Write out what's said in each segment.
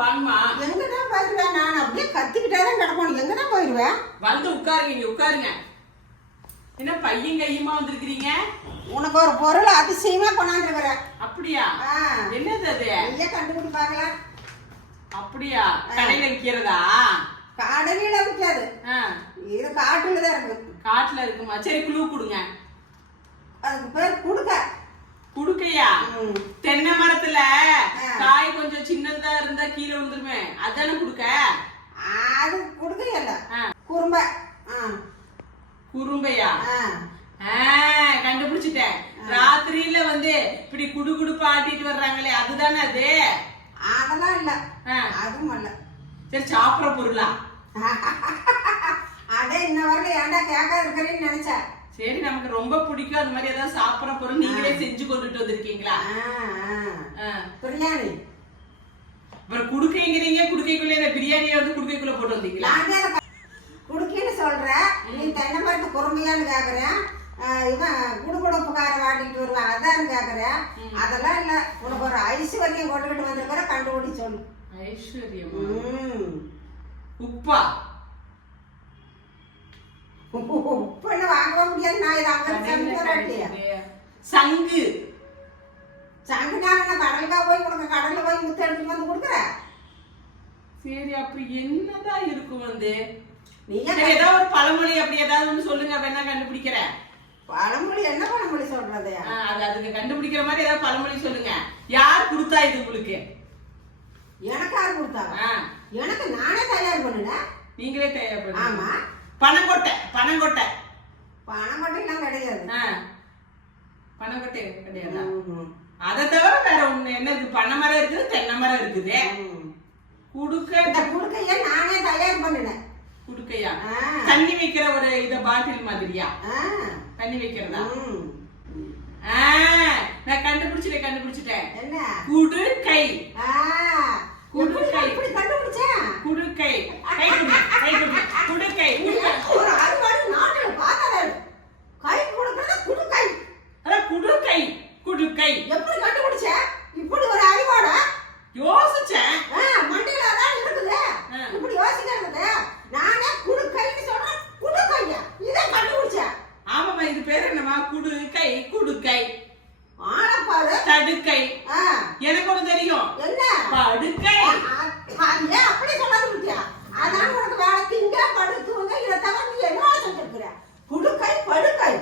வாங்கம்மா. எங்க தான் போயிருவேன் நான் அப்படியே கத்திக்கிட்டே தான் கிடக்கணும். எங்க தான் போயிருவேன் வந்து உட்காருங்க நீ உட்காருங்க. என்ன பையன் கையுமா வந்திருக்கிறீங்க? உனக்கு ஒரு பொருள் அதிசயமா கொண்டாந்துருக்கிறேன் அப்படியா. என்னது அது? நீயே கண்டுபிடி பார்க்கலாம் அப்படியா? கடையில விக்கிறதா? கடலில விற்காது ஆ, இது காட்டுல தான் இருக்கு. காட்டுல இருக்குமா? சரி குழு கொடுங்க. அதுக்கு பேர் குடுக்க. குடுக்கையா. தென்னை மரத்துல. காய் கொஞ்சம் சின்னதா இருந்தா கீழே விழுந்துருமே. அதானே குடுக்க? அது குடுக்கையல்ல. குறும்ப. குறும்பையா? கண்டுபிடிச்சிட்டேன். ராத்திரியில வந்து இப்படி குடு குடுப்பு ஆட்டிட்டு வர்றாங்களே அதுதானே அது? அதெல்லாம் இல்ல. அதுவும் இல்ல. சரி சாப்பிடுற பொருளா? அதே இன்ன வரல ஏன்டா கேட்க இருக்கிறேன்னு நினைச்சேன் சரி நமக்கு ரொம்ப பிடிக்கும். அந்த மாதிரி ஏதாவது சாப்பிடுற பொருள் நீங்களே செஞ்சு கொண்டுட்டு வந்திருக்கீங்களா. பிரியாணி. அப்புறம் குடுக்கைங்கிறீங்க குடுக்கைக்குள்ள இந்த பிரியாணியை வந்து குடுக்கைக்குள்ள போட்டு வந்தீங்களா? குடுக்கின்னு சொல்றேன் நீ தென்னை மரத்து குறுமையான்னு கேக்குறேன் இவன் குடுகுடுப்புக்கார வாட்டிக்கிட்டு வருவான். அதான்னு கேக்குறேன் அதெல்லாம் இல்ல. உனக்கு ஒரு ஐஸ்வர்யம் கொண்டுகிட்டு வந்திருக்கிற கண்டுபிடி சொல்லு. ஐஸ்வர்யமா ம். உப்பா சங்கு சங்குனாங்க கடலுக்கா போய் உனக்கு கடல்ல போய் முத்து எடுத்துட்டு வந்து கொடுக்குறேன் சரி அப்ப என்னதான் இருக்கும் வந்து நீ சரி ஏதாவது ஒரு பழமொழி அப்படி ஏதாவது ஒண்ணு சொல்லுங்க அப்ப என்ன கண்டுபிடிக்கிறேன் பழமொழி என்ன பழமொழி சொல்றது அது அதுக்கு கண்டுபிடிக்கிற மாதிரி ஏதாவது பழமொழி சொல்லுங்க யார் கொடுத்தா இது உங்களுக்கு எனக்கு யார் கொடுத்தாங்க ஆ, எனக்கு நானே தயார் பண்ணினேன் நீங்களே தயார் பண்ணுங்க ஆமா பனங்கொட்டை பனங்கொட்டை எல்லாம் கிடையாது. ஆ, பனங்கொட்டை கிடையாதா. அதை தவிர வேற ஒண்ணு. என்ன இருக்கு பனை மரம் இருக்குது தென்னை மரம் இருக்குது. குடுக்க இந்த குடுக்கைய நானே தயார் பண்ணினேன். குடுக்கையா. தண்ணி வைக்கிற ஒரு இத பாட்டில் மாதிரியா. தண்ணி வைக்கிறதா? நான் கண்டுபிடிச்சிட்டேன் கண்டுபிடிச்சிட்டேன். குடுக்கை. எப்படி இப்படி கண்டுபிடிச்சேன் குடுக்கை கை குடு கை குடு குடுக்கை குடுக்கை ஒரு அறுவாடு நாட்டுல பார்த்தது கை கொடுக்கறது குடுக்கை அதான் குடுக்கை குடுக்கை எப்படி கண்டுபிடிச்ச இப்படி ஒரு அறிவோட யோசிச்சேன் ஆ, மண்டையில அதான் இருக்குது ஆ. இப்படி யோசிக்கிறது நானே குடுக்கைன்னு சொல்றேன் குடுக்கைங்க இதை கண்டுபிடிச்சேன் ஆமாம்மா இது பேர் என்னம்மா? குடுக்கை குடுக்கை. ஆனப்பாரு தடுக்கை. எனக்கு ஒண்ணு தெரியும். என்ன? படுக்கை. அப்படி சொல்லாத முடியா அதான் உனக்கு வேலை திங்க படுத்துவங்க இதை தவிர நீ என்ன செஞ்சிருக்கிற குடுக்கை படுக்கை.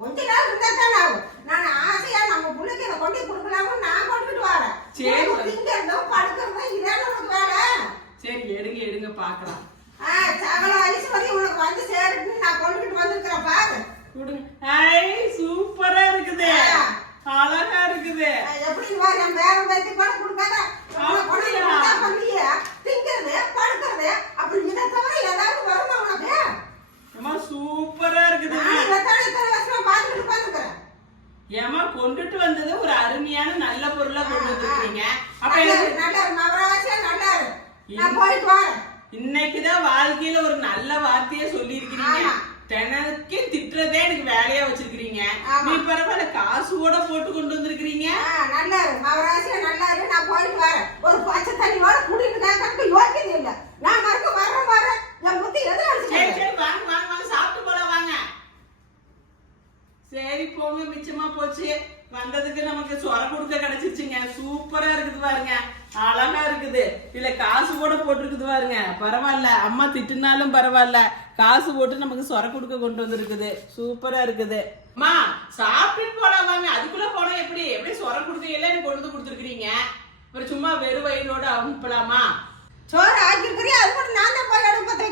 கொஞ்ச நாள் இருந்தா தானே ஆகும். நான் ஆசையா நம்ம பிள்ளைக்கு இதை கொண்டு கொடுக்கலாம்னு நான் கொண்டுட்டு வரேன். சரி. திங்கிறதும் படுக்கிறதும் இதான உனக்கு வேலை. சரி எடுங்க எடுங்க பார்க்கலாம். ஆ சகல ஐஸ்வரி உனக்கு வந்து சேருன்னு நான் கொண்டுகிட்டு வந்திருக்கிறேன் பாரு. கொடுங்க. ஐ சூப்பரா இருக்குது. அழகா இருக்குது. எப்படி என் வேற பேத்தி கூட கொடுக்காத. திங்கிறது படுக்கிறது அப்படி இதை தவிர ஏதாவது வருமா உனக்கு? அம்மா சூப்பரா இருக்குது. ஏமா கொண்டுட்டு வந்தது ஒரு அருமையான நல்ல பொருளா கொண்டு வந்திருக்கீங்க அப்ப எனக்கு நல்லா மகராசியா நல்லா. நான் போயிட்டு வரேன். இன்னைக்குதான் வாழ்க்கையில ஒரு நல்ல வார்த்தையை சொல்லி இருக்கிறீங்க. தினக்கே வேலையா வச்சிருக்கீங்க ஆமா. நீ பரவாயில்ல காசு கூட போட்டு கொண்டு வந்திருக்கிறீங்க? நல்லா இரு, மகராசியா நல்லா இரு, நான் போயிட்டு வரேன். ஒரு பச்சை தண்ணியோட குடிட்டு கேட்கறதுக்கு யோக்கியதை இல்ல. நான் மறுக்க வரேன், வரேன். என் புத்தி எதுல சரி வாங்க வாங்க வாங்க. சாப்பிட்டு போலாம் வாங்க. சரி போங்க. மிச்சமா போச்சு. வந்ததுக்கு நமக்கு சொர கொடுக்க கிடைச்சிருச்சுங்க. சூப்பரா இருக்குது பாருங்க. அழகா இருக்குது. இல்ல காசு கூட போட்டிருக்குது பாருங்க. பரவாயில்ல. அம்மா திட்டுனாலும் பரவாயில்ல. காசு போட்டு நமக்கு சொர கொடுக்க கொண்டு வந்திருக்குது. சூப்பரா இருக்குது. அம்மா சாப்பிட்டு போலாம் வாங்க. அதுக்குள்ள போனா எப்படி? எப்படி சொர கொடுக்க எல்லாம் எனக்கு கொண்டு வந்து கொடுத்துருக்கீங்க அப்புறம் சும்மா வெறும் வயிறோட அனுப்பலாமா சோறு ஆக்கியிருக்கிறியா, அது மட்டும் நான் தான் போய் அடுப்பு பத்த